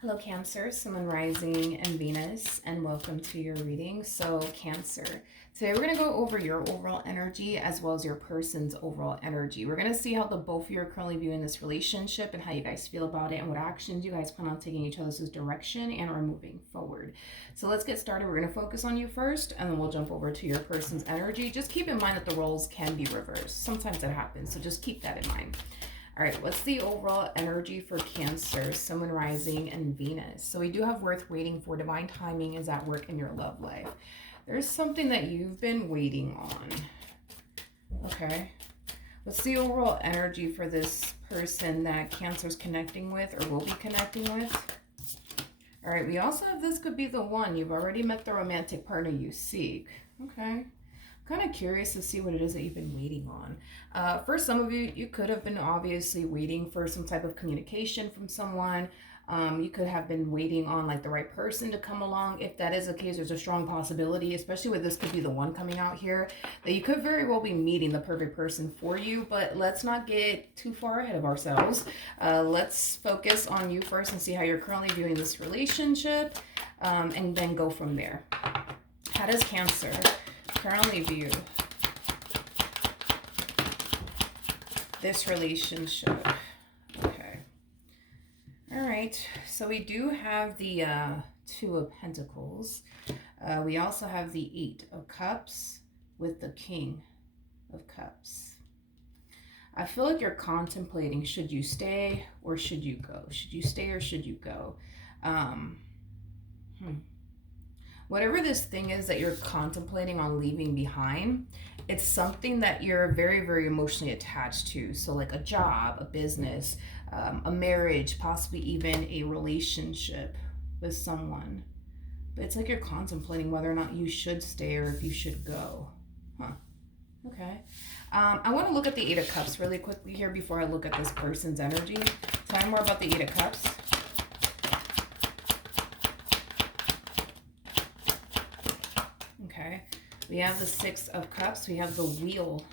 Hello, Cancer, Sun, Rising, and Venus, and welcome to your reading. So, Cancer, today we're going to go over your overall energy as well as your person's overall energy. We're going to see how the both of you are currently viewing this relationship and how you guys feel about it and what actions you guys plan on taking each other's direction and are moving forward. So, let's get started. We're going to focus on you first, and then we'll jump over to your person's energy. Just keep in mind that the roles can be reversed. Sometimes that happens, so just keep that in mind. All right, what's the overall energy for Cancer, Sun, Rising, and Venus? So we do have worth waiting for. Divine timing is at work in your love life. There's something that you've been waiting on. Okay. What's the overall energy for this person that Cancer's connecting with or will be connecting with? All right, we also have this could be the one. You've already met the romantic partner you seek. Okay. Kind of curious to see what it is that you've been waiting on. For some of you, you could have been obviously waiting for some type of communication from someone. You could have been waiting on like the right person to come along. If that is the case, there's a strong possibility, especially with this could be the one coming out here, that you could very well be meeting the perfect person for you. But let's not get too far ahead of ourselves. Let's focus on you first and see how you're currently viewing this relationship, and then go from there. How does Cancer currently view this relationship? Okay. All right. So we do have the Two of Pentacles. We also have the Eight of Cups with the King of Cups. I feel like you're contemplating, should you stay or should you go? Should you stay or should you go? Whatever this thing is that you're contemplating on leaving behind, it's something that you're very, very emotionally attached to. So like a job, a business, a marriage, possibly even a relationship with someone. But it's like you're contemplating whether or not you should stay or if you should go. Huh. Okay. I want to look at the Eight of Cups really quickly here before I look at this person's energy. Tell me more about the Eight of Cups. Okay, we have the Six of Cups, we have the Wheel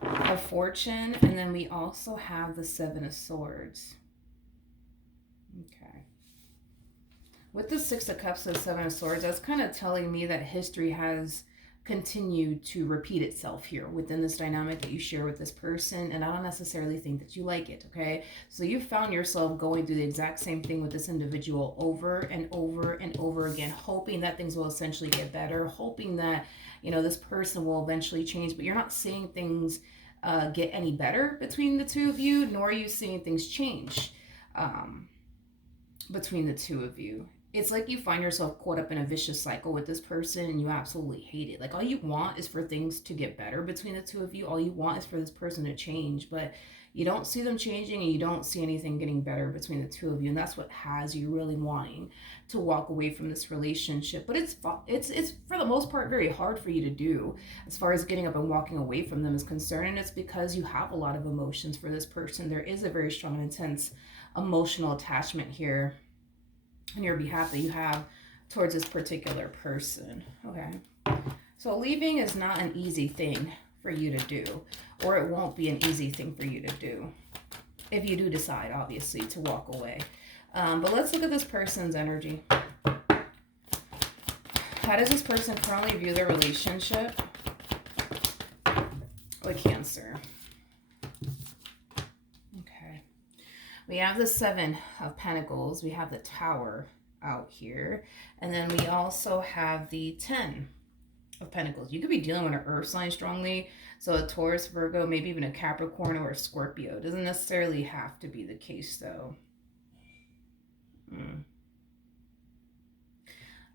of Fortune, and then we also have the Seven of Swords. Okay. With the Six of Cups and Seven of Swords, that's kind of telling me that history has continued to repeat itself here within this dynamic that you share with this person, and I don't necessarily think that you like it, okay? So you found yourself going through the exact same thing with this individual over and over and over again, hoping that things will essentially get better, hoping that, you know, this person will eventually change, but you're not seeing things get any better between the two of you, nor are you seeing things change between the two of you. It's like you find yourself caught up in a vicious cycle with this person and you absolutely hate it. Like all you want is for things to get better between the two of you. All you want is for this person to change, but you don't see them changing and you don't see anything getting better between the two of you. And that's what has you really wanting to walk away from this relationship. But it's for the most part very hard for you to do as far as getting up and walking away from them is concerned. And it's because you have a lot of emotions for this person. There is a very strong and intense emotional attachment here on your behalf that you have towards this particular person. Okay, so leaving is not an easy thing for you to do, or it won't be an easy thing for you to do if you do decide, obviously, to walk away. But let's look at this person's energy. How does this person currently view their relationship with Cancer? We have the Seven of Pentacles. We have the Tower out here. And then we also have the 10 of Pentacles. You could be dealing with an earth sign strongly. So a Taurus, Virgo, maybe even a Capricorn or a Scorpio. It doesn't necessarily have to be the case though.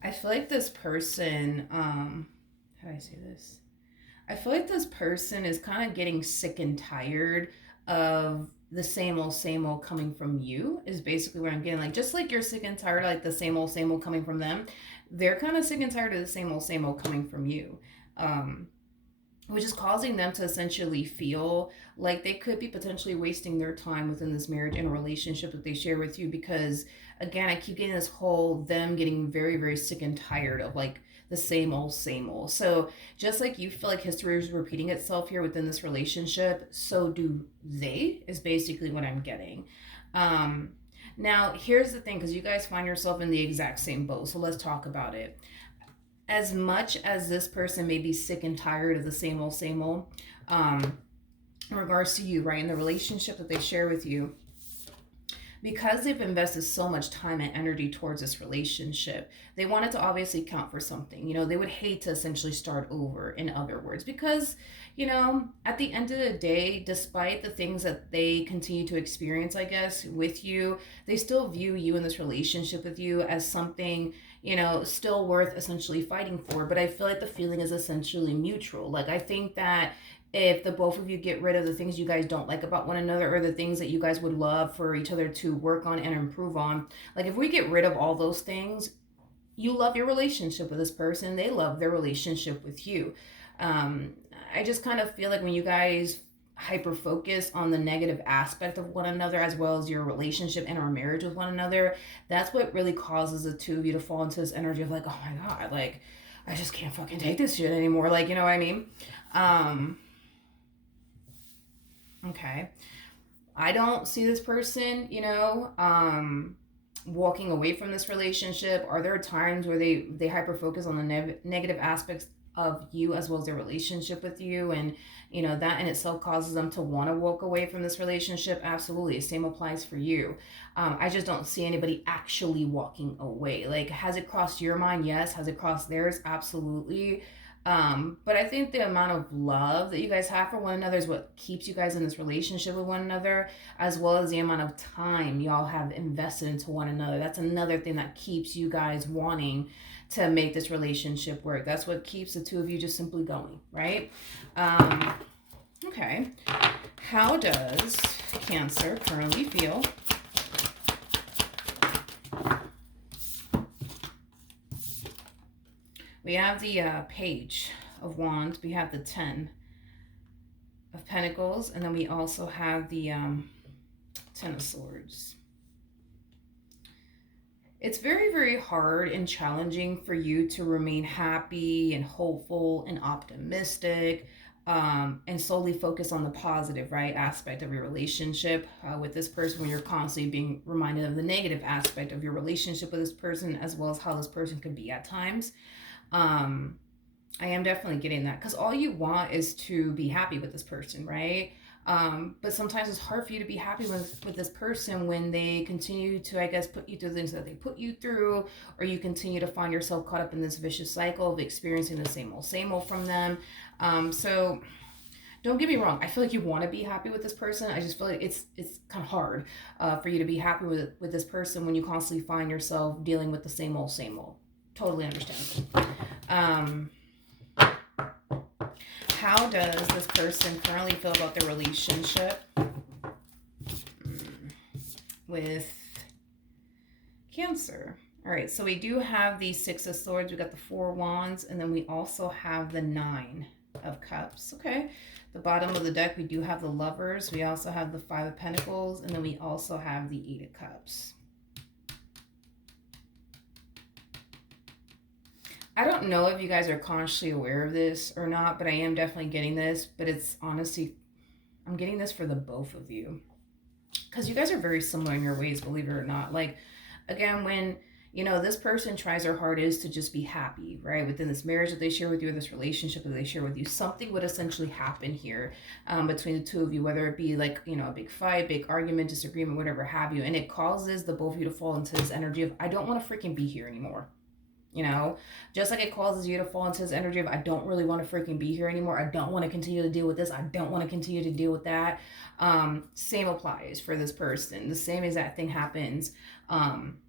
I feel like this person, how do I say this? I feel like this person is kind of getting sick and tired of the same old coming from you is basically what I'm getting. Like, just like you're sick and tired of like the same old coming from them, they're kind of sick and tired of the same old coming from you. Which is causing them to essentially feel like they could be potentially wasting their time within this marriage and relationship that they share with you. Because again, I keep getting this whole them getting very, very sick and tired of like the same old. So just like you feel like history is repeating itself here within this relationship, so do they, is basically what I'm getting. Now, here's the thing, because you guys find yourself in the exact same boat. So let's talk about it. As much as this person may be sick and tired of the same old, in regards to you, right, in the relationship that they share with you, because they've invested so much time and energy towards this relationship, they want it to obviously count for something. They would hate to essentially start over, in other words, because, at the end of the day, despite the things that they continue to experience, I guess, with you, they still view you in this relationship with you as something, still worth essentially fighting for. But I feel like the feeling is essentially mutual. Like, I think that if the both of you get rid of the things you guys don't like about one another, or the things that you guys would love for each other to work on and improve on, like if we get rid of all those things, you love your relationship with this person, they love their relationship with you. um I just kind of feel like when you guys hyper focus on the negative aspect of one another, as well as your relationship and our marriage with one another, that's what really causes the two of you to fall into this energy of like, oh my god, like I just can't fucking take this shit anymore, like, you know what I mean? Okay. I don't see this person, walking away from this relationship. Are there times where they hyper focus on the negative aspects of you as well as their relationship with you, and that in itself causes them to want to walk away from this relationship? Absolutely. Same applies for you. I just don't see anybody actually walking away. Like, has it crossed your mind? Yes. Has it crossed theirs? Absolutely. But I think the amount of love that you guys have for one another is what keeps you guys in this relationship with one another, as well as the amount of time y'all have invested into one another. That's another thing that keeps you guys wanting to make this relationship work. That's what keeps the two of you just simply going, right? Okay. How does Cancer currently feel? We have the Page of Wands. We have the 10 of Pentacles. And then we also have the 10 of Swords. It's very, very hard and challenging for you to remain happy and hopeful and optimistic, and solely focus on the positive, right, aspect of your relationship with this person, when you're constantly being reminded of the negative aspect of your relationship with this person, as well as how this person could be at times. I am definitely getting that, because all you want is to be happy with this person, right? But sometimes it's hard for you to be happy with this person when they continue to, I guess, put you through things that they put you through, or you continue to find yourself caught up in this vicious cycle of experiencing the same old from them. So don't get me wrong. I feel like you want to be happy with this person. I just feel like it's kind of hard for you to be happy with this person when you constantly find yourself dealing with the same old. Totally understandable. How does this person currently feel about their relationship with Cancer? All right, so we do have the 6 of Swords, we got the 4 Wands, and then we also have the 9 of Cups. Okay, the bottom of the deck, we do have the Lovers, we also have the 5 of Pentacles, and then we also have the 8 of Cups. I don't know if you guys are consciously aware of this or not, but I am definitely getting this. But it's honestly, I'm getting this for the both of you, because you guys are very similar in your ways, believe it or not. Like, again, when this person tries their hardest to just be happy, right, within this marriage that they share with you, or this relationship that they share with you, something would essentially happen here between the two of you, whether it be like, a big fight, big argument, disagreement, whatever have you, and it causes the both of you to fall into this energy of, I don't want to freaking be here anymore. Just like it causes you to fall into this energy of, I don't really want to freaking be here anymore. I don't want to continue to deal with this. I don't want to continue to deal with that. Same applies for this person. The same exact thing happens, on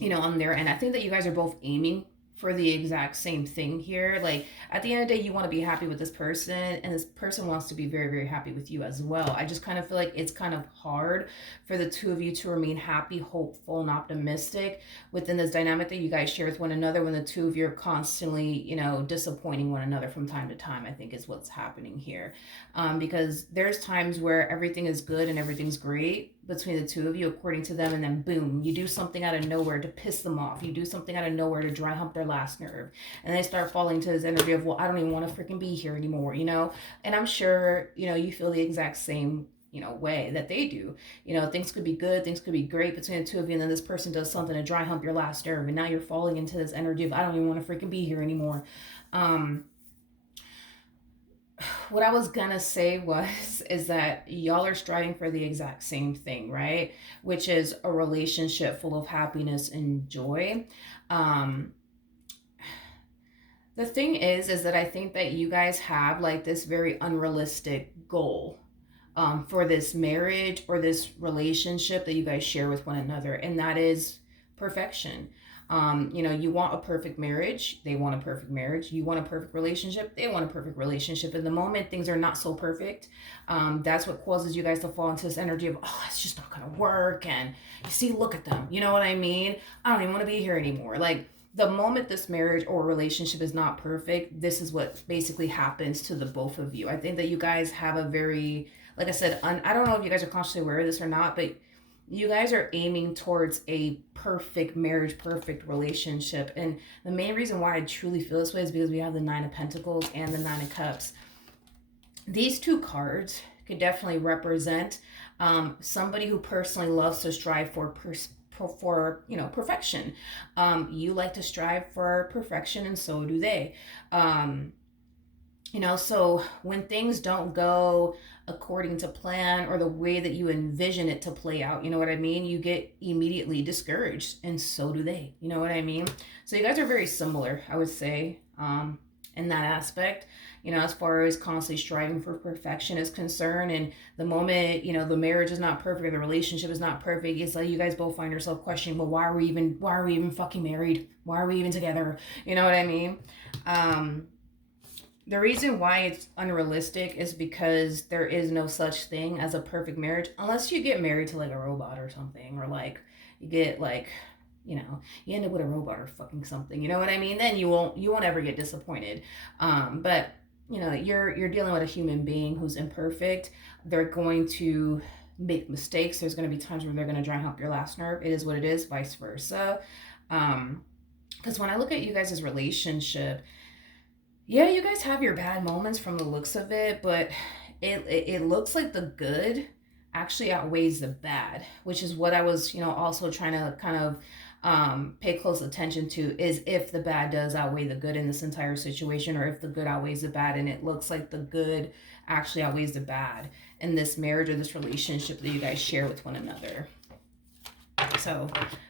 their end. I think that you guys are both aiming for the exact same thing here. Like, at the end of the day, you want to be happy with this person, and this person wants to be very, very happy with you as well. I just kind of feel like it's kind of hard for the two of you to remain happy, hopeful, and optimistic within this dynamic that you guys share with one another, when the two of you are constantly, disappointing one another from time to time, I think is what's happening here. Because there's times where everything is good and everything's great between the two of you, according to them, and then boom, you do something out of nowhere to piss them off. You do something out of nowhere to dry hump their last nerve, and they start falling to this energy of, well, I don't even want to freaking be here anymore, And I'm sure, you feel the exact same, way that they do. Things could be good, things could be great between the two of you, and then this person does something to dry hump your last nerve, and now you're falling into this energy of, I don't even want to freaking be here anymore. What I was gonna say is that y'all are striving for the exact same thing, right? Which is a relationship full of happiness and joy. Um, the thing is that I think that you guys have like this very unrealistic goal for this marriage or this relationship that you guys share with one another, and that is perfection. You want a perfect marriage, they want a perfect marriage. You want a perfect relationship, they want a perfect relationship. And the moment things are not so perfect, that's what causes you guys to fall into this energy of, oh, it's just not gonna work. And you see, look at them. You know what I mean? I don't even want to be here anymore. Like, the moment this marriage or relationship is not perfect, this is what basically happens to the both of you. I think that you guys have a very, like I said, I don't know if you guys are consciously aware of this or not, but you guys are aiming towards a perfect marriage, perfect relationship. And the main reason why I truly feel this way is because we have the Nine of Pentacles and the Nine of Cups. These two cards could definitely represent somebody who personally loves to strive for perfection. You like to strive for perfection, and so do they. So when things don't go according to plan or the way that you envision it to play out, you know what I mean? You get immediately discouraged, and so do they. You know what I mean? So you guys are very similar, I would say, in that aspect. As far as constantly striving for perfection is concerned, and the moment, the marriage is not perfect, or the relationship is not perfect, it's like you guys both find yourself questioning, well, why are we even fucking married? Why are we even together? You know what I mean? The reason why it's unrealistic is because there is no such thing as a perfect marriage unless you get married to like a robot or something, or like you get like, you end up with a robot or fucking something. You know what I mean? Then you won't ever get disappointed. But you're dealing with a human being who's imperfect. They're going to make mistakes. There's going to be times where they're going to dry hump your last nerve. It is what it is, vice versa. Because when I look at you guys' relationship, yeah, you guys have your bad moments from the looks of it, but it looks like the good actually outweighs the bad, which is what I was, also trying to kind of pay close attention to, is if the bad does outweigh the good in this entire situation, or if the good outweighs the bad. And it looks like the good actually outweighs the bad in this marriage or this relationship that you guys share with one another. So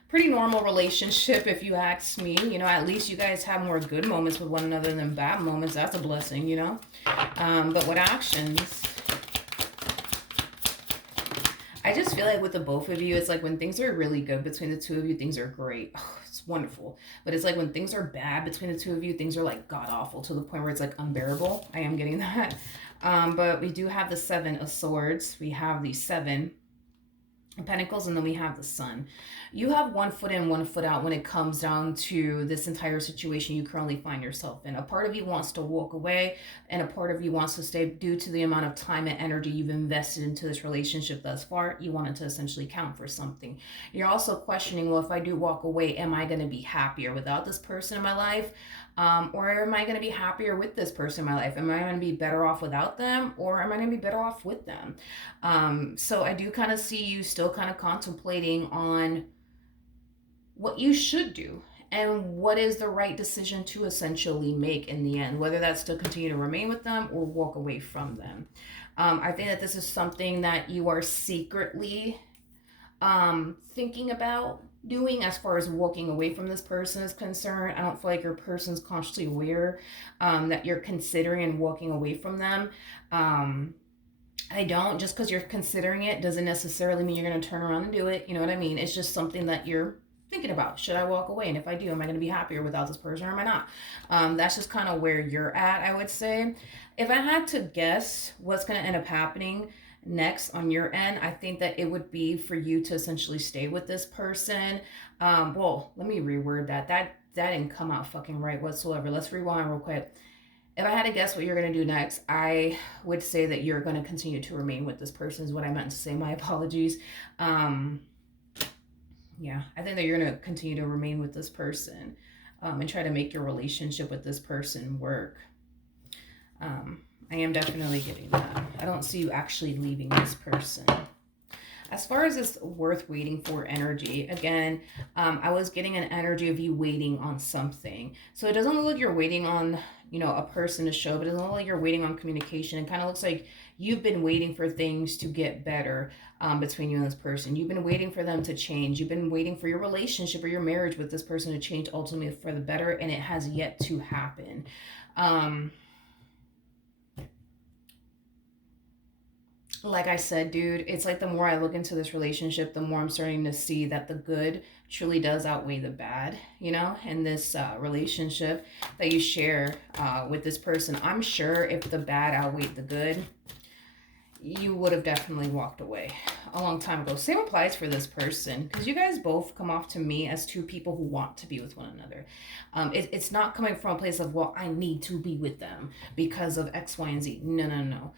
pretty normal relationship, if you ask me. At least you guys have more good moments with one another than bad moments. That's a blessing. But what actions? I just feel like with the both of you, it's like when things are really good between the two of you, things are great. Oh, it's wonderful. But it's like when things are bad between the two of you, things are like god awful, to the point where it's like unbearable. I am getting that. But we do have the Seven of Swords. We have the Seven of Pentacles, and then we have the Sun. You have one foot in, one foot out when it comes down to this entire situation you currently find yourself in. A part of you wants to walk away, and a part of you wants to stay due to the amount of time and energy you've invested into this relationship thus far. You want it to essentially count for something. You're also questioning, well, if I do walk away, am I going to be happier without this person in my life? Or am I going to be happier with this person in my life? Am I going to be better off without them, or am I going to be better off with them? So I do kind of see you still kind of contemplating on what you should do and what is the right decision to essentially make in the end, whether that's to continue to remain with them or walk away from them. I think that this is something that you are secretly thinking about doing as far as walking away from this person is concerned. I don't feel like your person's consciously aware that you're considering walking away from them. I don't. Just because you're considering it doesn't necessarily mean you're going to turn around and do it. You know what I mean? It's just something that you're thinking about. Should I walk away? And if I do, am I going to be happier without this person, or am I not? That's just kind of where you're at, I would say. If I had to guess what's going to end up happening next on your end, I think that it would be for you to essentially stay with this person. Well, let me reword that. That didn't come out fucking right whatsoever. Let's rewind real quick. If I had to guess what you're going to do next, I would say that you're going to continue to remain with this person, is what I meant to say. My apologies. Yeah, I think that you're going to continue to remain with this person and try to make your relationship with this person work. I am definitely getting that. I don't see you actually leaving this person. As far as this worth waiting for energy, again, I was getting an energy of you waiting on something. So it doesn't look like you're waiting on, a person to show, but it doesn't look like you're waiting on communication. It kind of looks like you've been waiting for things to get better between you and this person. You've been waiting for them to change. You've been waiting for your relationship or your marriage with this person to change ultimately for the better, and it has yet to happen. Um, like I said, dude, it's like the more I look into this relationship, the more I'm starting to see that the good truly does outweigh the bad, in this relationship that you share with this person. I'm sure if the bad outweighed the good, you would have definitely walked away a long time ago. Same applies for this person, because you guys both come off to me as two people who want to be with one another. It's not coming from a place of, well, I need to be with them because of X, Y, and Z. No, no, no.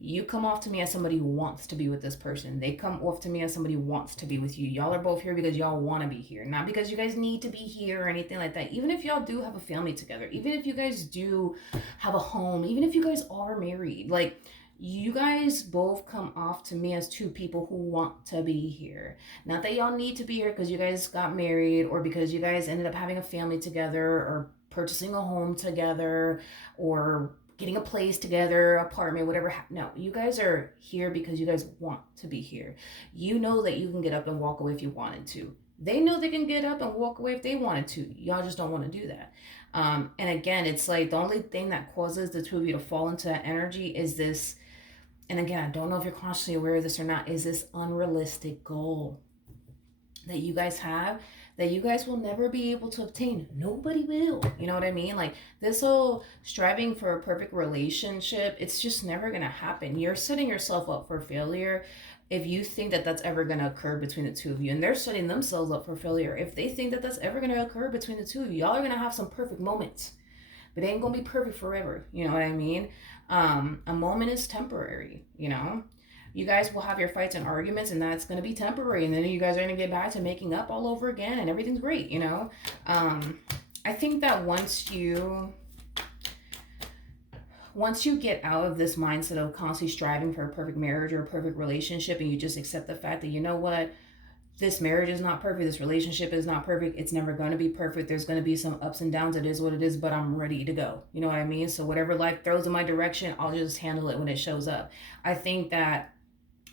You come off to me as somebody who wants to be with this person. They come off to me as somebody who wants to be with you. Y'all are both here because y'all want to be here, not because you guys need to be here or anything like that. Even if y'all do have a family together, even if you guys do have a home, even if you guys are married, like, you guys both come off to me as two people who want to be here. Not that y'all need to be here because you guys got married or because you guys ended up having a family together or purchasing a home together or getting a place together, apartment, whatever. No, you guys are here because you guys want to be here. You know that you can get up and walk away if you wanted to. They know they can get up and walk away if they wanted to. Y'all just don't want to do that. And again, it's like the only thing that causes the two of you to fall into that energy is this. And again, I don't know if you're consciously aware of this or not, is this unrealistic goal that you guys have that you guys will never be able to obtain. Nobody will. You know what I mean? Like, this whole striving for a perfect relationship, it's just never going to happen. You're setting yourself up for failure if you think that that's ever going to occur between the two of you. And they're setting themselves up for failure if they think that that's ever going to occur between the two of you. Y'all are going to have some perfect moments, but it ain't going to be perfect forever. You know what I mean? A moment is temporary, You guys will have your fights and arguments, and that's going to be temporary. And then you guys are going to get back to making up all over again, and everything's great, I think that once you get out of this mindset of constantly striving for a perfect marriage or a perfect relationship, and you just accept the fact that, you know what, this marriage is not perfect, this relationship is not perfect, it's never going to be perfect, there's going to be some ups and downs, it is what it is, but I'm ready to go. You know what I mean? So whatever life throws in my direction, I'll just handle it when it shows up. I think that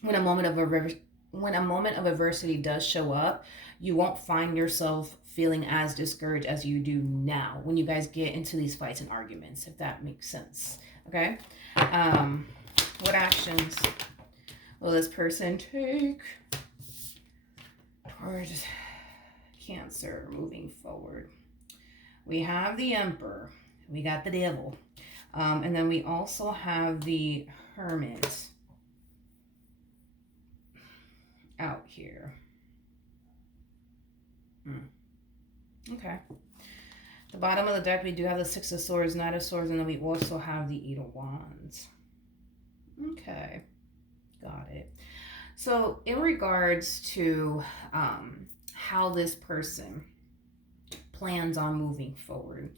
when a moment of adversity does show up, you won't find yourself feeling as discouraged as you do now when you guys get into these fights and arguments, if that makes sense. Okay? What actions will this person take towards Cancer moving forward? We have the Emperor. We got the Devil. And then we also have the Hermit out here. Okay. The bottom of the deck, we do have the Six of Swords, Knight of Swords, and then we also have the Eight of Wands. Okay. Got it. So in regards to how this person plans on moving forward,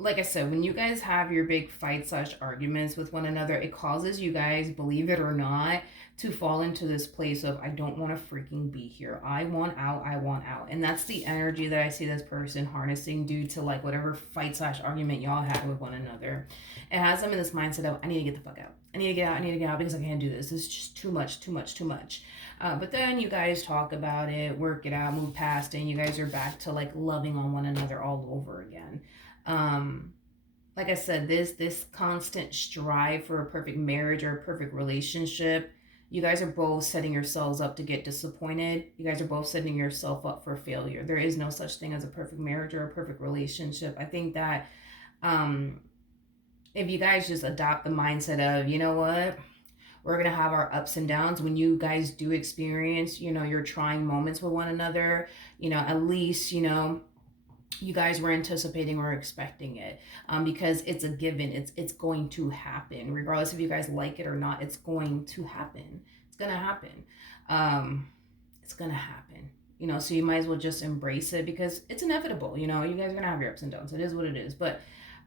like I said, when you guys have your big fight / arguments with one another, it causes you guys, believe it or not, to fall into this place of, I don't want to freaking be here. I want out. And that's the energy that I see this person harnessing due to like whatever fight / argument y'all had with one another. It has them in this mindset of, I need to get the fuck out. I need to get out because I can't do this. This is just too much. But then you guys talk about it, work it out, move past it, and you guys are back to like loving on one another all over again. Like I said, this constant strive for a perfect marriage or a perfect relationship, you guys are both setting yourselves up to get disappointed. You guys are both setting yourself up for failure. There is no such thing as a perfect marriage or a perfect relationship. I think that if you guys just adopt the mindset of, you know what, we're going to have our ups and downs. When you guys do experience, your trying moments with one another, at least, you guys were anticipating or expecting it, because it's a given. It's going to happen. Regardless if you guys like it or not, it's going to happen. It's going to happen. It's going to happen. So you might as well just embrace it because it's inevitable. You guys are going to have your ups and downs. It is what it is. But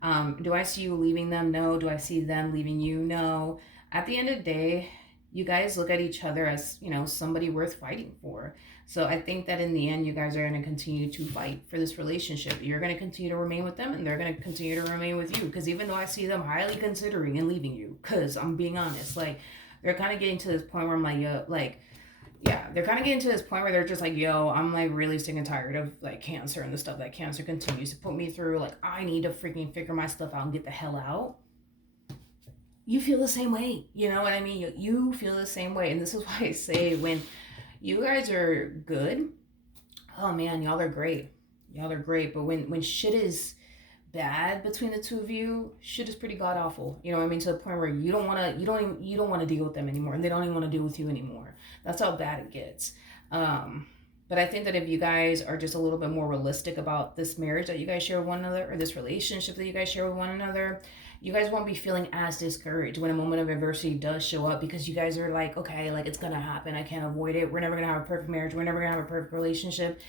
Do I see you leaving them? No. Do I see them leaving you? No. At the end of the day, you guys look at each other as, somebody worth fighting for. So I think that in the end, you guys are going to continue to fight for this relationship. You're going to continue to remain with them, and they're going to continue to remain with you. Because even though I see them highly considering and leaving you, because I'm being honest, like, they're kind of getting to this point where I'm like, yo, like, yeah, they're kind of getting to this point where they're just like, yo, I'm like really sick and tired of like Cancer and the stuff that Cancer continues to put me through. Like, I need to freaking figure my stuff out and get the hell out. You feel the same way. You know what I mean? You feel the same way. And this is why I say when you guys are good, oh man, y'all are great. Y'all are great. But when shit is bad between the two of you, shit is pretty god awful. You know what I mean? To the point where you don't want to deal with them anymore, and they don't even want to deal with you anymore. That's how bad it gets. But I think that if you guys are just a little bit more realistic about this marriage that you guys share with one another, or this relationship that you guys share with one another, you guys won't be feeling as discouraged when a moment of adversity does show up, because you guys are like, okay, like, it's gonna happen. I can't avoid it. We're never gonna have a perfect marriage. We're never gonna have a perfect relationship.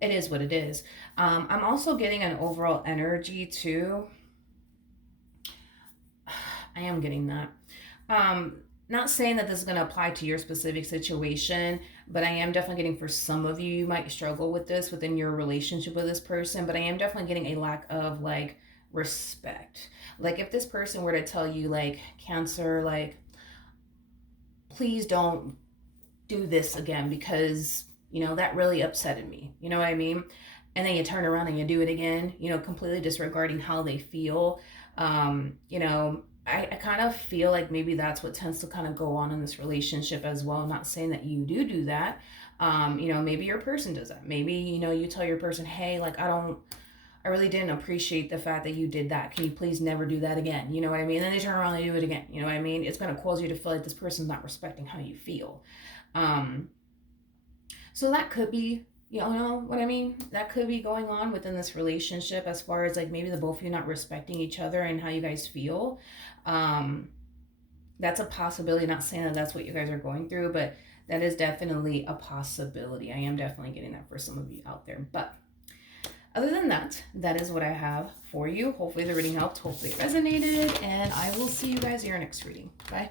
It is what it is. I'm also getting an overall energy too. I am getting that. Not saying that this is going to apply to your specific situation, but I am definitely getting, for some of you, you might struggle with this within your relationship with this person, but I am definitely getting a lack of like respect. Like, if this person were to tell you, like, Cancer, like, please don't do this again because, that really upsetted me. You know what I mean? And then you turn around and you do it again, completely disregarding how they feel. I kind of feel like maybe that's what tends to kind of go on in this relationship as well. Not saying that you do that. Maybe your person does that. Maybe, you tell your person, hey, like, I really didn't appreciate the fact that you did that. Can you please never do that again? You know what I mean? And then they turn around and do it again. You know what I mean? It's going to cause you to feel like this person's not respecting how you feel. So that could be, you know what I mean? That could be going on within this relationship, as far as like maybe the both of you not respecting each other and how you guys feel. That's a possibility. Not saying that that's what you guys are going through, but that is definitely a possibility. I am definitely getting that for some of you out there. But other than that, that is what I have for you. Hopefully the reading helped. Hopefully it resonated. And I will see you guys in your next reading. Bye.